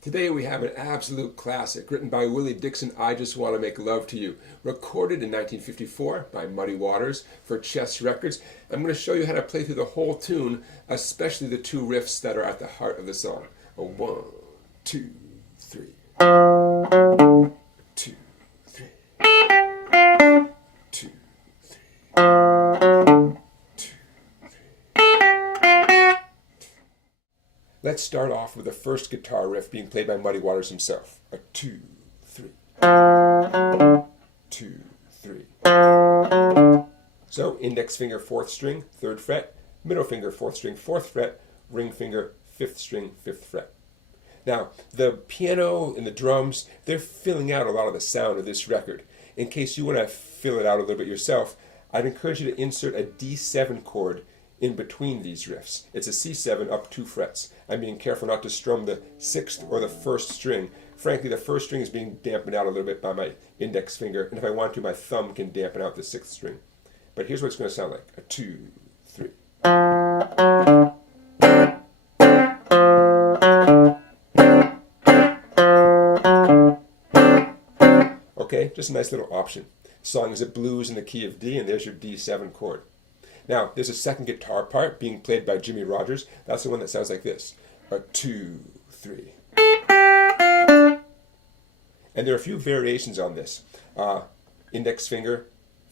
Today we have an absolute classic written by Willie Dixon, I Just Want to Make Love to You, recorded in 1954 by Muddy Waters for Chess Records. I'm going to show you how to play through the whole tune, especially the two riffs that are at the heart of the song. A 1, 2, 3. 2, 3. 2, 3. 2, 3. Let's start off with the first guitar riff being played by Muddy Waters himself. A 2, 3. 2, 3. So index finger 4th string, 3rd fret, middle finger 4th string, 4th fret, ring finger 5th string, 5th fret. Now, the piano and the drums, they're filling out a lot of the sound of this record. In case you want to fill it out a little bit yourself, I'd encourage you to insert a D7 chord in between these riffs. It's a C7 up 2 frets. I'm being careful not to strum the 6th or the 1st string. Frankly, the 1st string is being dampened out a little bit by my index finger, and if I want to, my thumb can dampen out the 6th string. But here's what it's going to sound like. A 2, 3. Okay, just a nice little option. The song is a blues in the key of D, and there's your D7 chord. Now, there's a second guitar part being played by Jimmy Rogers. That's the one that sounds like this. A 2, 3. And there are a few variations on this. Index finger,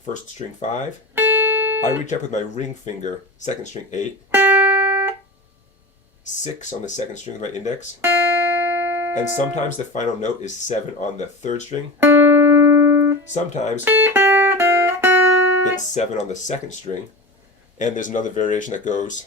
1st string 5. I reach up with my ring finger, 2nd string 8. 6 on the 2nd string with my index. And sometimes the final note is 7 on the 3rd string. Sometimes it's 7 on the 2nd string. And there's another variation that goes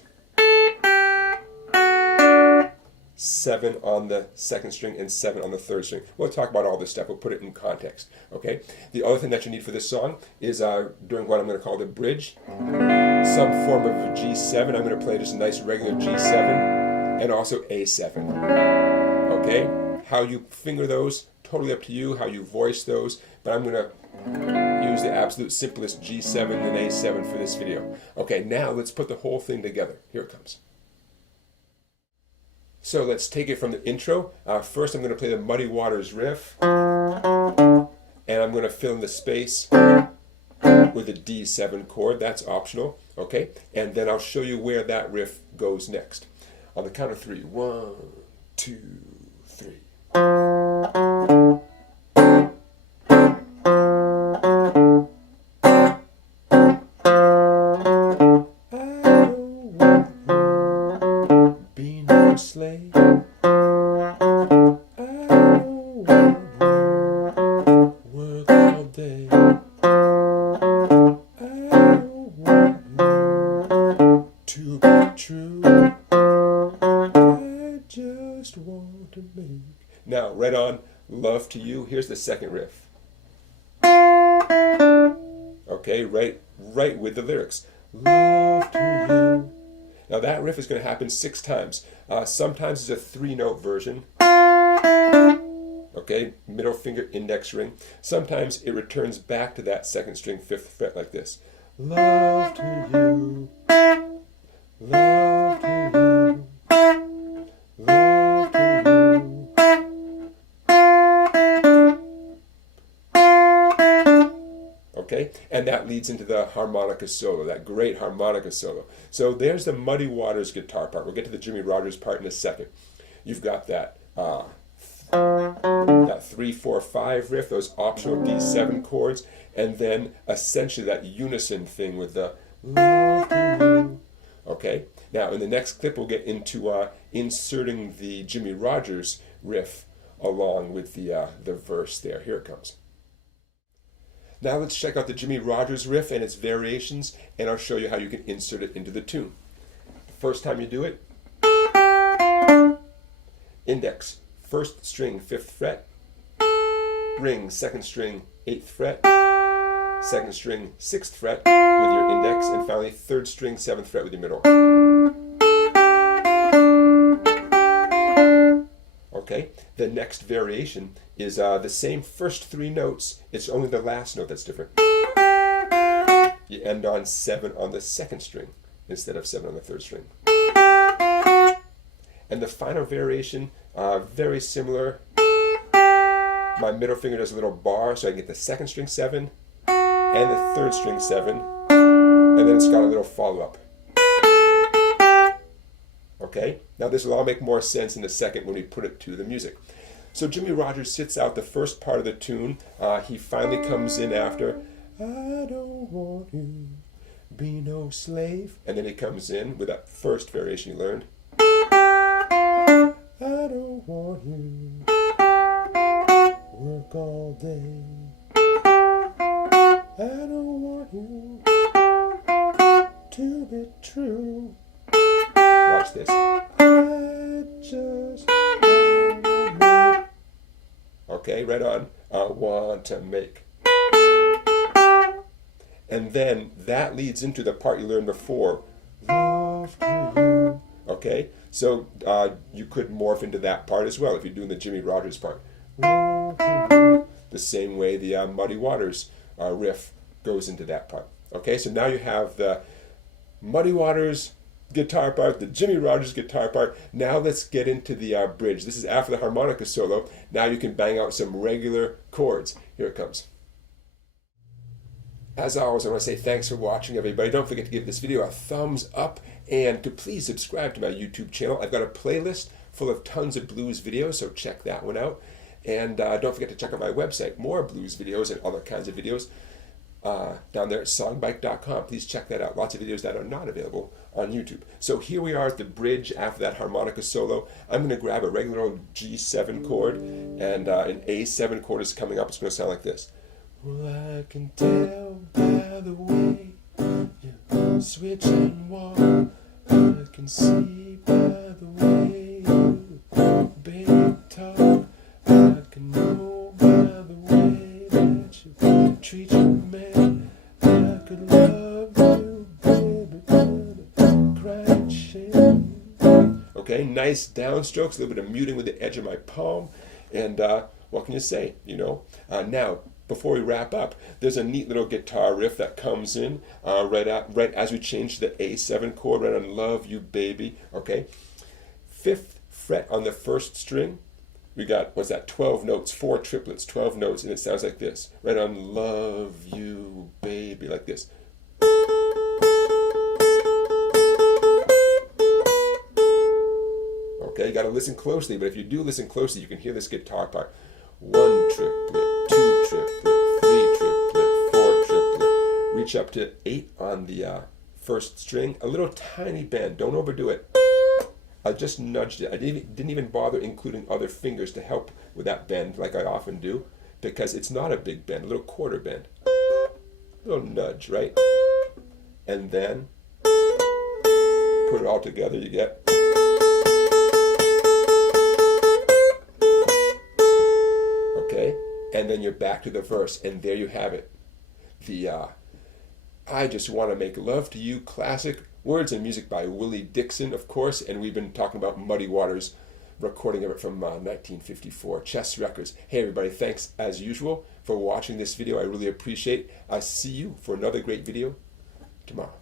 7 on the 2nd string and 7 on the 3rd string. We'll talk about all this stuff. We'll put it in context. Okay. The other thing that you need for this song is during what I'm going to call the bridge, some form of a G7. I'm going to play just a nice regular G7 and also A7. Okay. How you finger those, totally up to you. How you voice those, but I'm going to use the absolute simplest G7 and A7 for this video. Okay, now let's put the whole thing together. Here it comes. So let's take it from the intro. First I'm going to play the Muddy Waters riff, and I'm going to fill in the space with a D7 chord. That's optional. Okay, and then I'll show you where that riff goes next. On the count of 3. 1, 2, 3. Slave. I don't work all day. I don't want to be true. I just want to make. Now, right on Love to You. Here's the second riff. Okay, right with the lyrics. Love to you. Now that riff is going to happen 6 times. Sometimes it's a 3-note version. Okay, middle finger, index ring. Sometimes it returns back to that 2nd string, 5th fret like this. Love to you. Love to you. Love to you. Okay, and that leads into the harmonica solo, that great harmonica solo. So there's the Muddy Waters guitar part. We'll get to the Jimmy Rogers part in a second. You've got that 3, 4, 5 riff, those optional D7 chords, and then essentially that unison thing with the love to you. Okay, now in the next clip we'll get into inserting the Jimmy Rogers riff along with the verse there. Here it comes. Now let's check out the Jimmy Rogers riff and its variations, and I'll show you how you can insert it into the tune. The first time you do it, index, 1st string, 5th fret, ring, 2nd string, 8th fret, 2nd string, 6th fret with your index, and finally 3rd string, 7th fret with your middle. Okay, the next variation is the same first 3 notes, it's only the last note that's different. You end on 7 on the 2nd string instead of 7 on the 3rd string. And And the final variation, very similar. My middle finger does a little bar, so I get the second string 7 and the third string 7, and then it's got a little follow-up. Okay, now this will all make more sense in a second when we put it to the music. So Jimmie Rodgers sits out the first part of the tune. He finally comes in after, I don't want you, be no slave. And then he comes in with that first variation you learned. I don't want you, work all day. I don't want you to be true. Watch this. I just want. Okay, right on. I want to make. And then that leads into the part you learned before. Love to you. Okay, so you could morph into that part as well if you're doing the Jimmie Rodgers part. Love to you. The same way the Muddy Waters riff goes into that part. Okay, so now you have the Muddy Waters guitar part, the Jimmie Rodgers guitar part. Now let's get into the bridge. This is after the harmonica solo. Now you can bang out some regular chords. Here it comes. As always, I want to say thanks for watching, everybody. Don't forget to give this video a thumbs up and to please subscribe to my YouTube channel. I've got a playlist full of tons of blues videos, so check that one out. And don't forget to check out my website, more blues videos and other kinds of videos down there at songbike.com. Please check that out. Lots of videos that are not available on YouTube. So here we are at the bridge after that harmonica solo. I'm going to grab a regular old G7 chord, and an A7 chord is coming up. It's going to sound like this. Well, I can tell by the way you switch and walk. I can see by the way you baby talk. I can know by the way that you treat your man. I could love you, baby, but crying shame. Okay, nice downstrokes, a little bit of muting with the edge of my palm, and what can you say? You know. Now, before we wrap up, there's a neat little guitar riff that comes in right as we change to the A7 chord, right on Love You Baby. Okay, 5th fret on the first string. We got, what's that, 12 notes, 4 triplets, 12 notes, and it sounds like this. Right on Love You Baby, like this. Okay, you got to listen closely, but if you do listen closely, you can hear this guitar part. 1 triplet, 2 triplet, 3 triplet, 4 triplet. Reach up to 8 on the first string. A little tiny bend. Don't overdo it. I just nudged it. I didn't even bother including other fingers to help with that bend like I often do, because it's not a big bend, a little quarter bend. A little nudge, right? And then put it all together, you get. Okay? And then you're back to the verse, and there you have it. The I Just Want to Make Love to You classic. Words and music by Willie Dixon, of course, and we've been talking about Muddy Waters, recording of it from 1954, Chess Records. Hey everybody, thanks as usual for watching this video. I really appreciate it. I'll see you for another great video tomorrow.